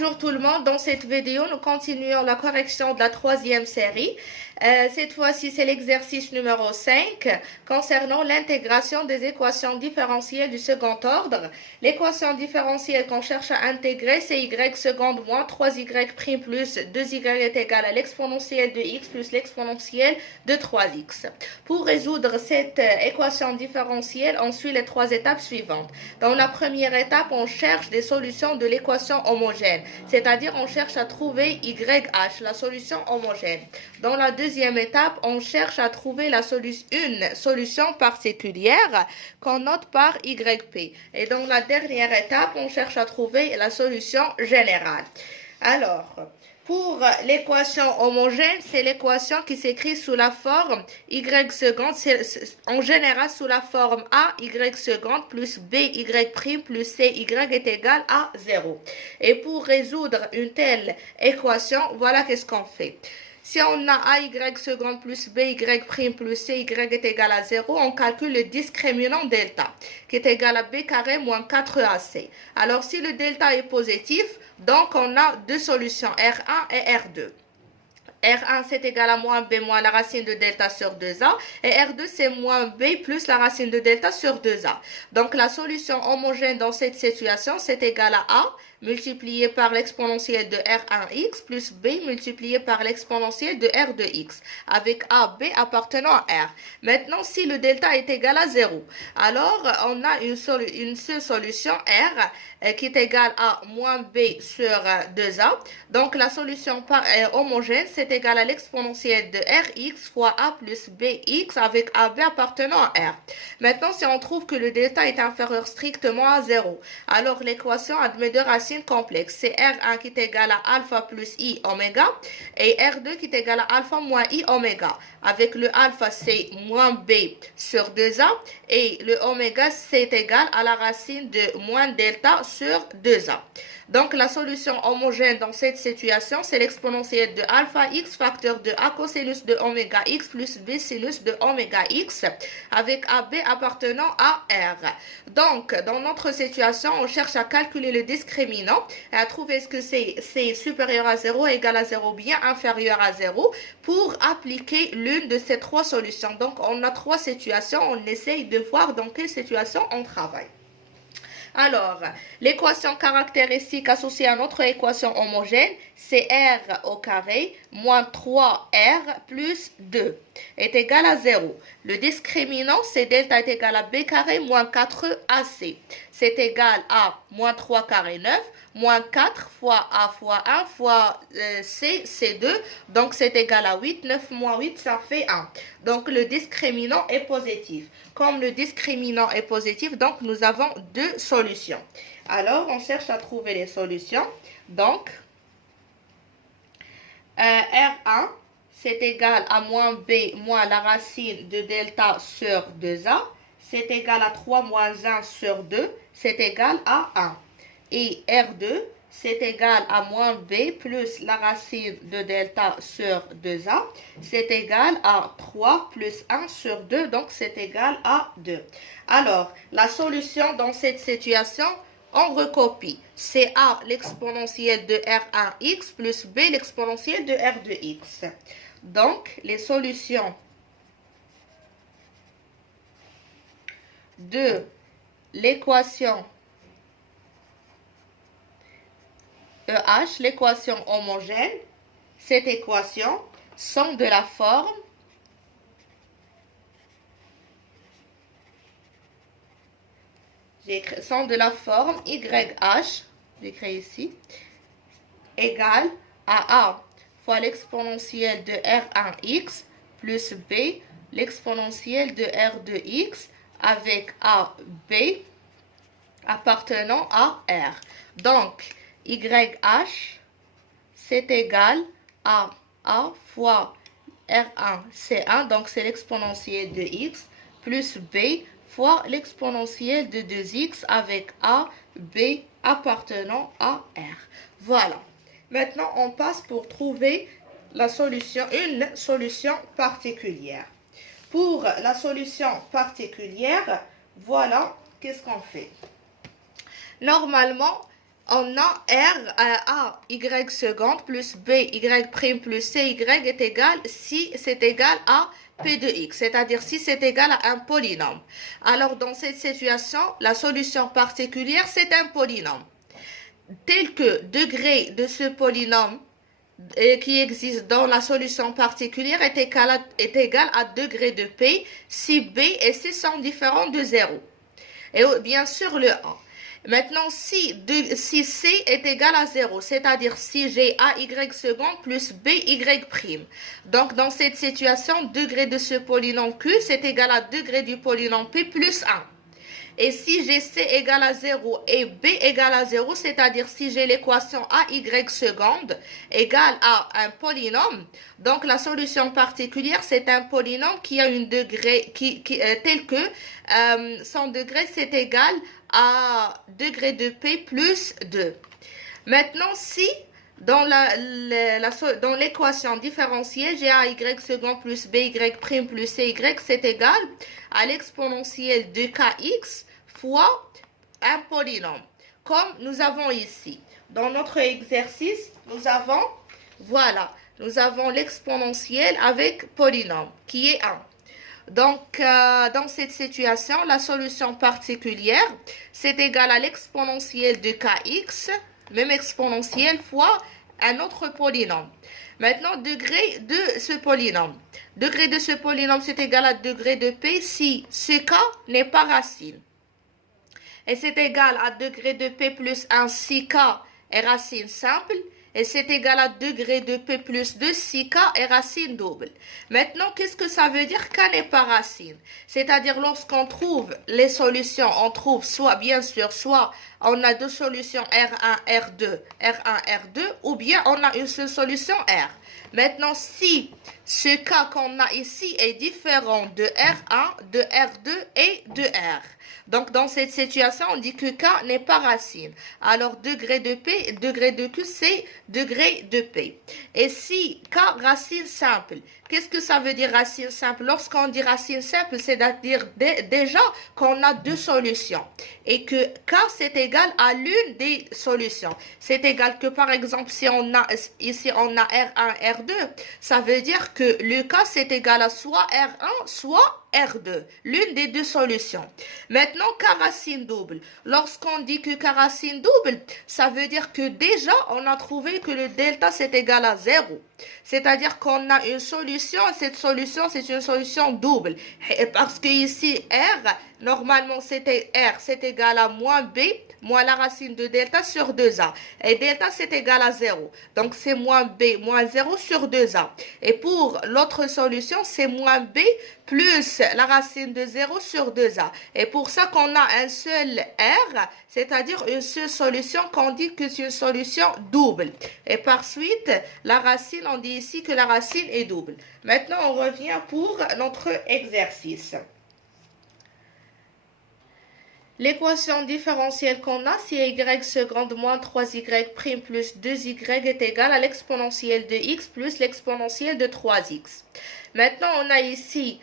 Bonjour tout le monde, dans cette vidéo nous continuons la correction de la troisième série. Cette fois-ci c'est l'exercice numéro 5 concernant l'intégration des équations différentielles du second ordre. L'équation différentielle qu'on cherche à intégrer c'est y seconde moins 3y' plus 2y est égal à l'exponentielle de x plus l'exponentielle de 3x. Pour résoudre cette équation différentielle, on suit les trois étapes suivantes. Dans la première étape, on cherche des solutions de l'équation homogène, c'est-à-dire on cherche à trouver YH, la solution homogène. Dans la deuxième étape, on cherche à trouver une solution particulière qu'on note par YP. Et dans la dernière étape, on cherche à trouver la solution générale. Alors, pour l'équation homogène, c'est l'équation qui s'écrit sous la forme y seconde, en général sous la forme a y seconde plus b y prime plus c y est égal à 0. Et pour résoudre une telle équation, voilà qu'est-ce qu'on fait. Si on a a y seconde plus b y prime plus c y est égal à 0, on calcule le discriminant delta, qui est égal à b carré moins 4ac. Alors si le delta est positif, donc on a deux solutions, R1 et R2. R1 c'est égal à moins B moins la racine de delta sur 2A et R2 c'est moins B plus la racine de delta sur 2A. Donc la solution homogène dans cette situation c'est égal à A multiplié par l'exponentielle de R1x plus B multiplié par l'exponentielle de R2x avec A, B appartenant à R. Maintenant si le delta est égal à 0, alors on a une seule solution R qui est égale à moins B sur 2A. Donc la solution homogène c'est égal à l'exponentielle de Rx fois A plus Bx avec AB appartenant à R. Maintenant si on trouve que le delta est inférieur strictement à 0, alors l'équation admet deux racines complexes. C'est R1 qui est égal à alpha plus I oméga et R2 qui est égal à alpha moins I oméga. Avec le alpha c'est moins B sur 2A et le oméga c'est égal à la racine de moins delta sur 2A. Donc la solution homogène dans cette situation c'est l'exponentielle de alpha x facteur de A cosinus de oméga x plus B sinus de oméga x avec AB appartenant à R. Donc dans notre situation on cherche à calculer le discriminant et à trouver est-ce que c'est supérieur à 0, égal à 0, bien inférieur à 0 pour appliquer l'une de ces trois solutions. Donc on a trois situations, on essaye de voir dans quelle situation on travaille. Alors, l'équation caractéristique associée à notre équation homogène, c'est R au carré moins 3R plus 2 est égal à 0. Le discriminant, c'est delta est égal à B carré moins 4AC. C'est égal à moins 3 carré 9, moins 4 fois A fois 1 fois C, c'est 2. Donc, c'est égal à 8. 9 moins 8, ça fait 1. Donc, le discriminant est positif. Comme le discriminant est positif, donc nous avons deux solutions. Alors, on cherche à trouver les solutions. Donc, R1, c'est égal à moins B moins la racine de delta sur 2A. C'est égal à 3 moins 1 sur 2. C'est égal à 1. Et R2, c'est égal à moins B plus la racine de delta sur 2A. C'est égal à 3 plus 1 sur 2, donc c'est égal à 2. Alors, la solution dans cette situation, on recopie. C'est A l'exponentielle de R1x plus B l'exponentielle de R2x. Donc, les solutions de l'équation EH, l'équation homogène, cette équation sont de la forme YH, j'écris ici, égale à A fois l'exponentielle de R1x plus B l'exponentielle de R2x avec AB appartenant à R. Donc, YH, c'est égal à A fois R1, C1, donc c'est l'exponentielle de X, plus B fois l'exponentielle de 2X avec A, B appartenant à R. Voilà. Maintenant, on passe pour trouver une solution particulière. Pour la solution particulière, voilà qu'est-ce qu'on fait. Normalement, on a R A Y seconde plus B Y prime plus C Y est égal si c'est égal à P de X, c'est-à-dire si c'est égal à un polynôme. Alors dans cette situation, la solution particulière c'est un polynôme. Tel que degré de ce polynôme qui existe dans la solution particulière est égal à degré de P si B et C sont différents de 0. Et bien sûr le 1. Maintenant, si C est égal à 0, c'est-à-dire si j'ai AY seconde plus BY prime. Donc, dans cette situation, degré de ce polynôme Q, c'est égal à degré du polynôme P plus 1. Et si j'ai C égale à 0 et B égale à 0, c'est-à-dire si j'ai l'équation AY seconde égale à un polynôme, donc la solution particulière, c'est un polynôme qui a une degré, tel que son degré, c'est égal à degré de P plus 2. Maintenant, si dans l'équation différentielle, j'ai AY seconde plus BY prime plus CY, c'est égal à l'exponentielle de KX fois un polynôme, comme nous avons ici. Dans notre exercice, nous avons l'exponentielle avec polynôme, qui est 1. Donc, dans cette situation, la solution particulière, c'est égal à l'exponentielle de Kx, même exponentielle, fois un autre polynôme. Maintenant, degré de ce polynôme. Degré de ce polynôme, c'est égal à degré de P si ce K n'est pas racine. Et c'est égal à degré de P plus 1 si K est racine simple. Et c'est égal à degré de P plus 2 si K est racine double. Maintenant, qu'est-ce que ça veut dire K n'est pas racine? C'est-à-dire lorsqu'on trouve les solutions, on trouve soit, bien sûr, soit on a deux solutions R1, R2, R1, R2, ou bien on a une seule solution R. Maintenant, si ce cas qu'on a ici est différent de R1, de R2 et de R. Donc, dans cette situation, on dit que K n'est pas racine. Alors, degré de P, degré de Q, c'est degré de P. Et si K, racine simple, qu'est-ce que ça veut dire racine simple? Lorsqu'on dit racine simple, c'est-à-dire déjà qu'on a deux solutions. Et que K, c'est égal à l'une des solutions. C'est égal que, par exemple, si on a ici, on a R1, R2, ça veut dire que le K, c'est égal à soit R1, soit R2, l'une des deux solutions. Maintenant, K racine double. Lorsqu'on dit que K racine double, ça veut dire que déjà, on a trouvé que le delta, c'est égal à 0. C'est-à-dire qu'on a une solution, et cette solution, c'est une solution double. Et parce que ici, R, normalement, c'était R, c'est égal à moins B, moins la racine de delta sur 2A. Et delta, c'est égal à 0. Donc, c'est moins B, moins 0 sur 2A. Et pour l'autre solution, c'est moins B plus la racine de 0 sur 2A. Et pour ça qu'on a un seul R, c'est-à-dire une seule solution qu'on dit que c'est une solution double. Et par suite, la racine, on dit ici que la racine est double. Maintenant, on revient pour notre exercice. L'équation différentielle qu'on a, si y seconde moins 3y prime plus 2y est égal à l'exponentielle de x plus l'exponentielle de 3x. Maintenant, on a ici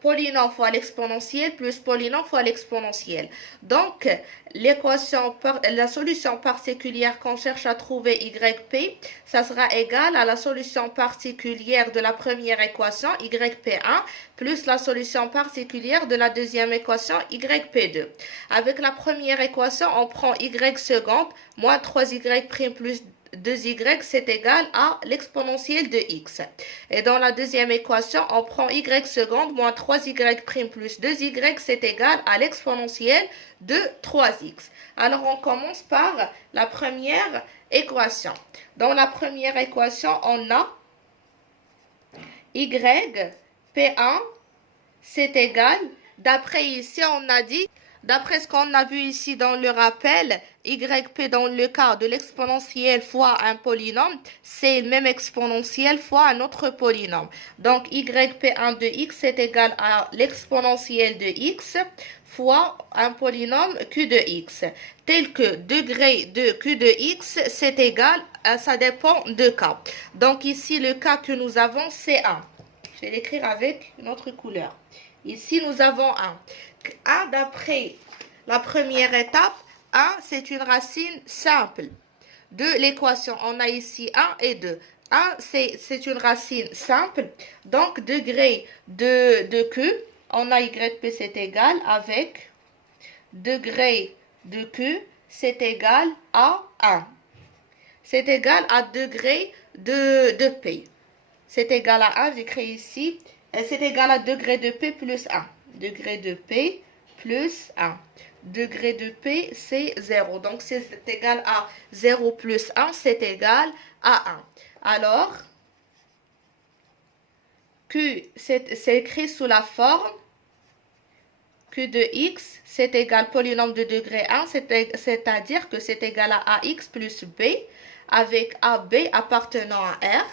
polynôme fois l'exponentielle plus polynôme fois l'exponentielle. Donc, la solution particulière qu'on cherche à trouver yp, ça sera égal à la solution particulière de la première équation yp1 plus la solution particulière de la deuxième équation yp2. Avec la première équation, on prend y seconde moins 3y prime plus 2y, c'est égal à l'exponentielle de x. Et dans la deuxième équation, on prend y seconde moins 3y prime plus 2y, c'est égal à l'exponentielle de 3x. Alors, on commence par la première équation. Dans la première équation, on a y p1, c'est égal, d'après ici, on a dit, d'après ce qu'on a vu ici dans le rappel, yp dans le cas de l'exponentielle fois un polynôme, c'est le même exponentielle fois un autre polynôme. Donc, yp1 de x est égal à l'exponentielle de x fois un polynôme q de x. Tel que degré de q de x, c'est égal, ça dépend de k. Donc, ici, le cas que nous avons, c'est 1. Je vais l'écrire avec une autre couleur. Ici, nous avons 1. 1 d'après la première étape, 1, c'est une racine simple de l'équation. On a ici 1 et 2. 1, c'est une racine simple. Donc, degré de Q, on a YP, c'est égal avec degré de Q, c'est égal à 1. C'est égal à degré de P. C'est égal à 1, j'écris ici. C'est égal à degré de P plus 1. Degré de P plus 1. Degré de P, c'est 0. Donc, c'est égal à 0 plus 1, c'est égal à 1. Alors, Q, c'est écrit sous la forme Q de x, c'est égal polynôme de degré 1, c'est-à-dire que c'est égal à ax plus b, avec AB appartenant à R.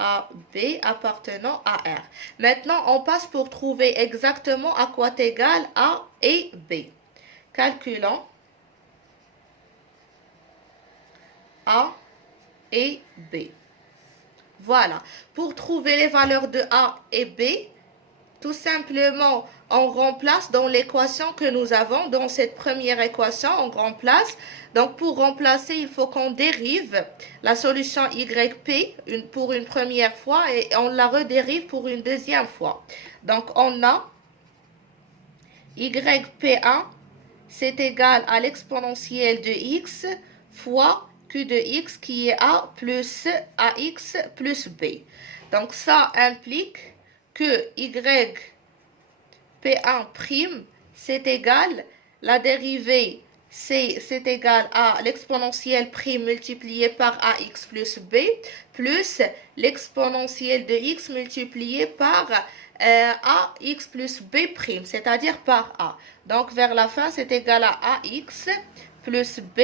AB appartenant à R. Maintenant, on passe pour trouver exactement à quoi est égal A et B. Calculons A et B. Voilà. Pour trouver les valeurs de A et B, tout simplement, on remplace dans l'équation que nous avons, dans cette première équation, on remplace. Donc, pour remplacer, il faut qu'on dérive la solution YP pour une première fois et on la redérive pour une deuxième fois. Donc, on a YP1, c'est égal à l'exponentielle de x fois Q de x qui est A plus AX plus B. Donc, ça implique que YP1', c'est égal, la dérivée, c'est égal à l'exponentielle prime multipliée par AX plus B, plus l'exponentielle de x multipliée par AX plus B', c'est-à-dire par A. Donc, vers la fin, c'est égal à AX plus B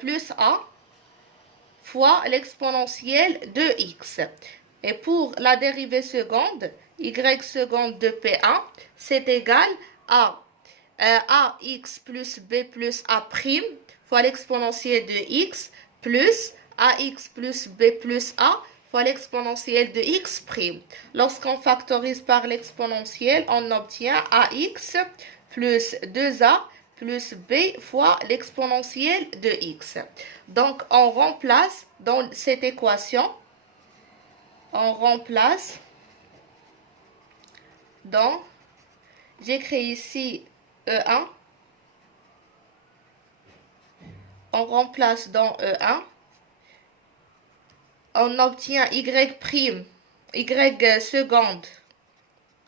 plus A fois l'exponentielle de x. Et pour la dérivée seconde, y seconde de P1, c'est égal à AX plus B plus A' fois l'exponentielle de x plus AX plus B plus A fois l'exponentielle de x'. Lorsqu'on factorise par l'exponentielle, on obtient AX plus 2A plus B fois l'exponentielle de x. Donc, on remplace dans cette équation, j'écris ici E1, on remplace dans E1, on obtient Y' seconde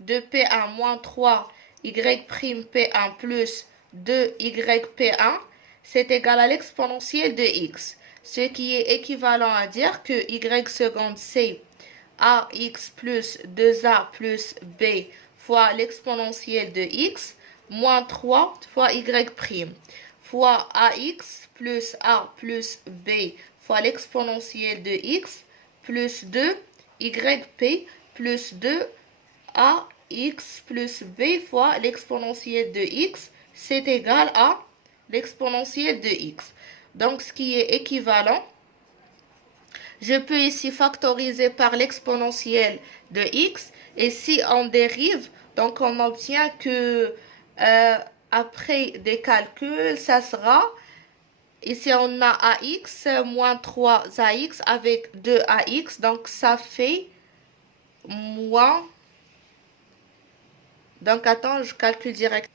de P1 moins 3 Y'P1 plus 2YP1, c'est égal à l'exponentielle de x, ce qui est équivalent à dire que Y seconde c'est AX plus 2A plus B fois l'exponentielle de x moins 3 fois Y' fois AX plus A plus B fois l'exponentielle de x plus 2 YP plus 2 AX plus B fois l'exponentielle de x, c'est égal à l'exponentielle de x. Donc, ce qui est équivalent, je peux ici factoriser par l'exponentielle de x. Et si on dérive, donc on obtient que après des calculs, ça sera, ici on a AX moins 3AX avec 2AX. Donc ça fait moins, donc attends, je calcule direct.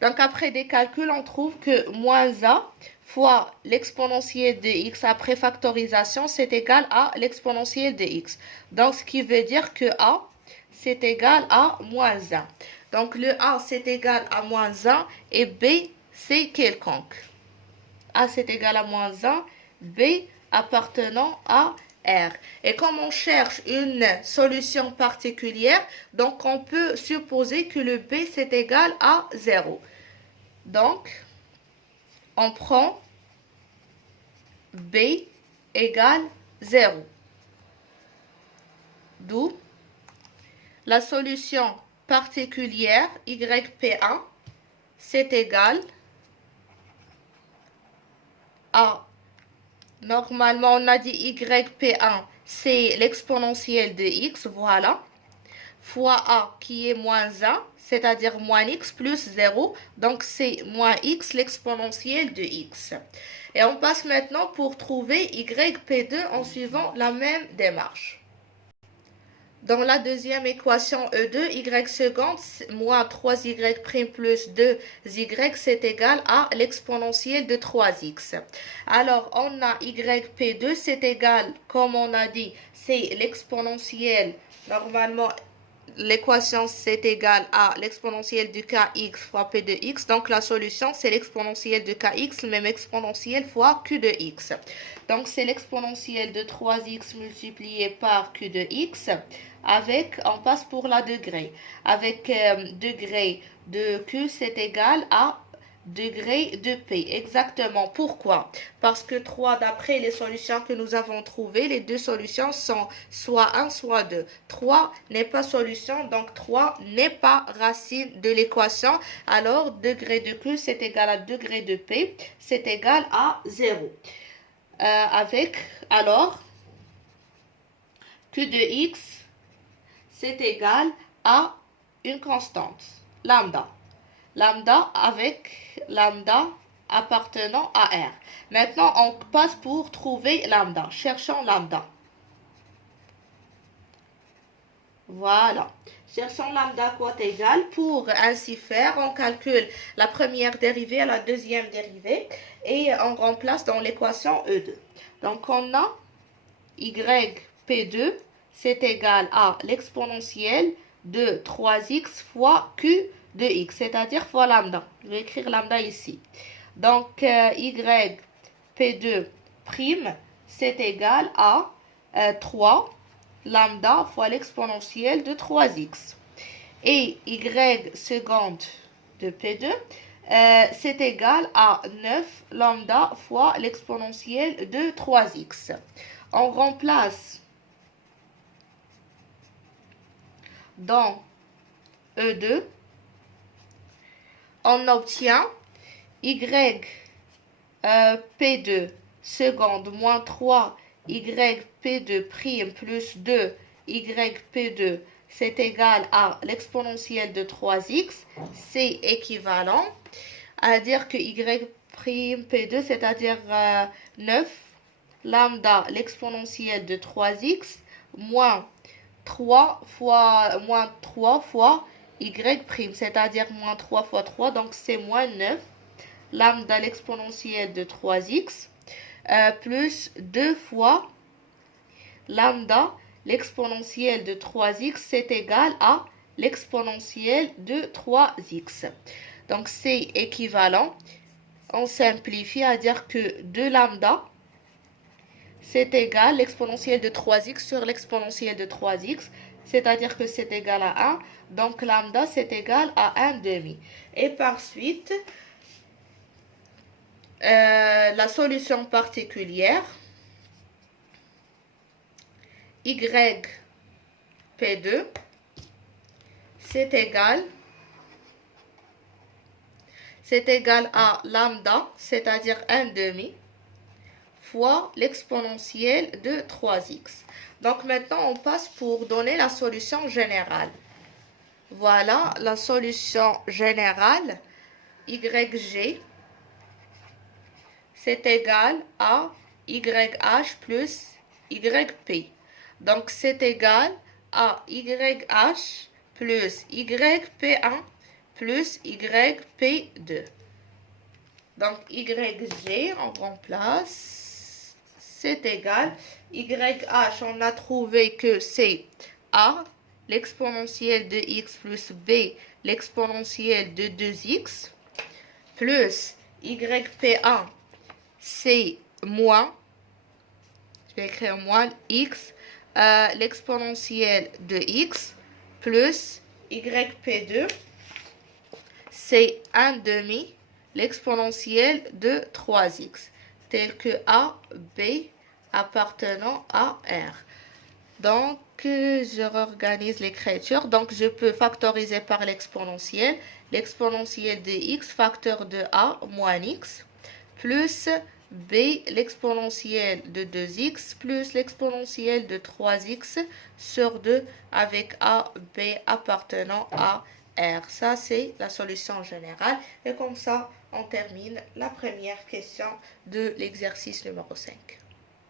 Donc après des calculs, on trouve que moins A fois l'exponentielle de x après factorisation, c'est égal à l'exponentielle de x. Donc, ce qui veut dire que A, c'est égal à moins 1. Donc, le A, c'est égal à moins 1 et B, c'est quelconque. A, c'est égal à moins 1, B appartenant à R. Et comme on cherche une solution particulière, donc on peut supposer que le B, c'est égal à 0. Donc, on prend B égale 0. D'où la solution particulière YP1, c'est égal à, normalement on a dit YP1, c'est l'exponentielle de x, voilà. fois a qui est moins 1, c'est-à-dire moins x plus 0. Donc c'est moins x l'exponentielle de x. Et on passe maintenant pour trouver yp2 en suivant la même démarche. Dans la deuxième équation E2, y seconde moins 3y' plus 2y, c'est égal à l'exponentielle de 3x. Alors, on a yp2, c'est égal, comme on a dit, c'est l'exponentielle, normalement, l'équation c'est égal à l'exponentielle du kx fois p de x. Donc la solution c'est l'exponentielle de kx, le même exponentielle fois q de x. Donc c'est l'exponentielle de 3x multiplié par q de x. Avec, on passe pour la degré. Avec degré de q c'est égal à degré de P. Exactement. Pourquoi? Parce que 3, d'après les solutions que nous avons trouvées, les deux solutions sont soit 1, soit 2. 3 n'est pas solution, donc 3 n'est pas racine de l'équation. Alors, degré de Q, c'est égal à degré de P, c'est égal à 0. Alors, Q de X, c'est égal à une constante, lambda. Lambda avec lambda appartenant à R. Maintenant, on passe pour trouver lambda. Cherchons lambda. Voilà. Cherchons lambda quote égale. Pour ainsi faire, on calcule la première dérivée à la deuxième dérivée et on remplace dans l'équation E2. Donc, on a yp2, c'est égal à l'exponentielle de 3x fois q de x, c'est-à-dire fois lambda. Je vais écrire lambda ici. Donc, yp2 prime, c'est égal à 3 lambda fois l'exponentielle de 3x. Et y seconde de p2, c'est égal à 9 lambda fois l'exponentielle de 3x. On remplace dans E2, on obtient P2 seconde moins 3 P2 prime plus 2 P2, c'est égal à l'exponentielle de 3x. C'est équivalent à dire que P2, c'est-à-dire 9 lambda l'exponentielle de 3x moins 3 fois y prime, c'est-à-dire moins 3 fois 3, donc c'est moins 9 lambda l'exponentielle de 3x plus 2 fois lambda l'exponentielle de 3x, c'est égal à l'exponentielle de 3x. Donc c'est équivalent. On simplifie à dire que 2 lambda c'est égal l'exponentielle de 3x sur l'exponentielle de 3x, c'est-à-dire que c'est égal à 1. Donc lambda c'est égal à 1 demi. Et par suite, la solution particulière, yp2, c'est égal à lambda, c'est-à-dire 1 demi, fois l'exponentielle de 3x. Donc maintenant, on passe pour donner la solution générale. Voilà la solution générale. YG, c'est égal à YH plus YP. Donc c'est égal à YH plus YP1 plus YP2. Donc YG, on remplace. C'est égal. YH, on a trouvé que c'est A, l'exponentielle de x plus B, l'exponentielle de 2x, plus YP1, c'est moins, je vais écrire moins x, l'exponentielle de x, plus YP2, c'est 1 demi, l'exponentielle de 3x. Tel que A, B appartenant à R. Donc, je réorganise l'écriture. Donc, je peux factoriser par l'exponentielle. L'exponentielle de x, facteur de A, moins x, plus b l'exponentielle de 2x plus l'exponentielle de 3x sur 2 avec a, b appartenant à r. Ça, c'est la solution générale. Et comme ça, on termine la première question de l'exercice numéro 5.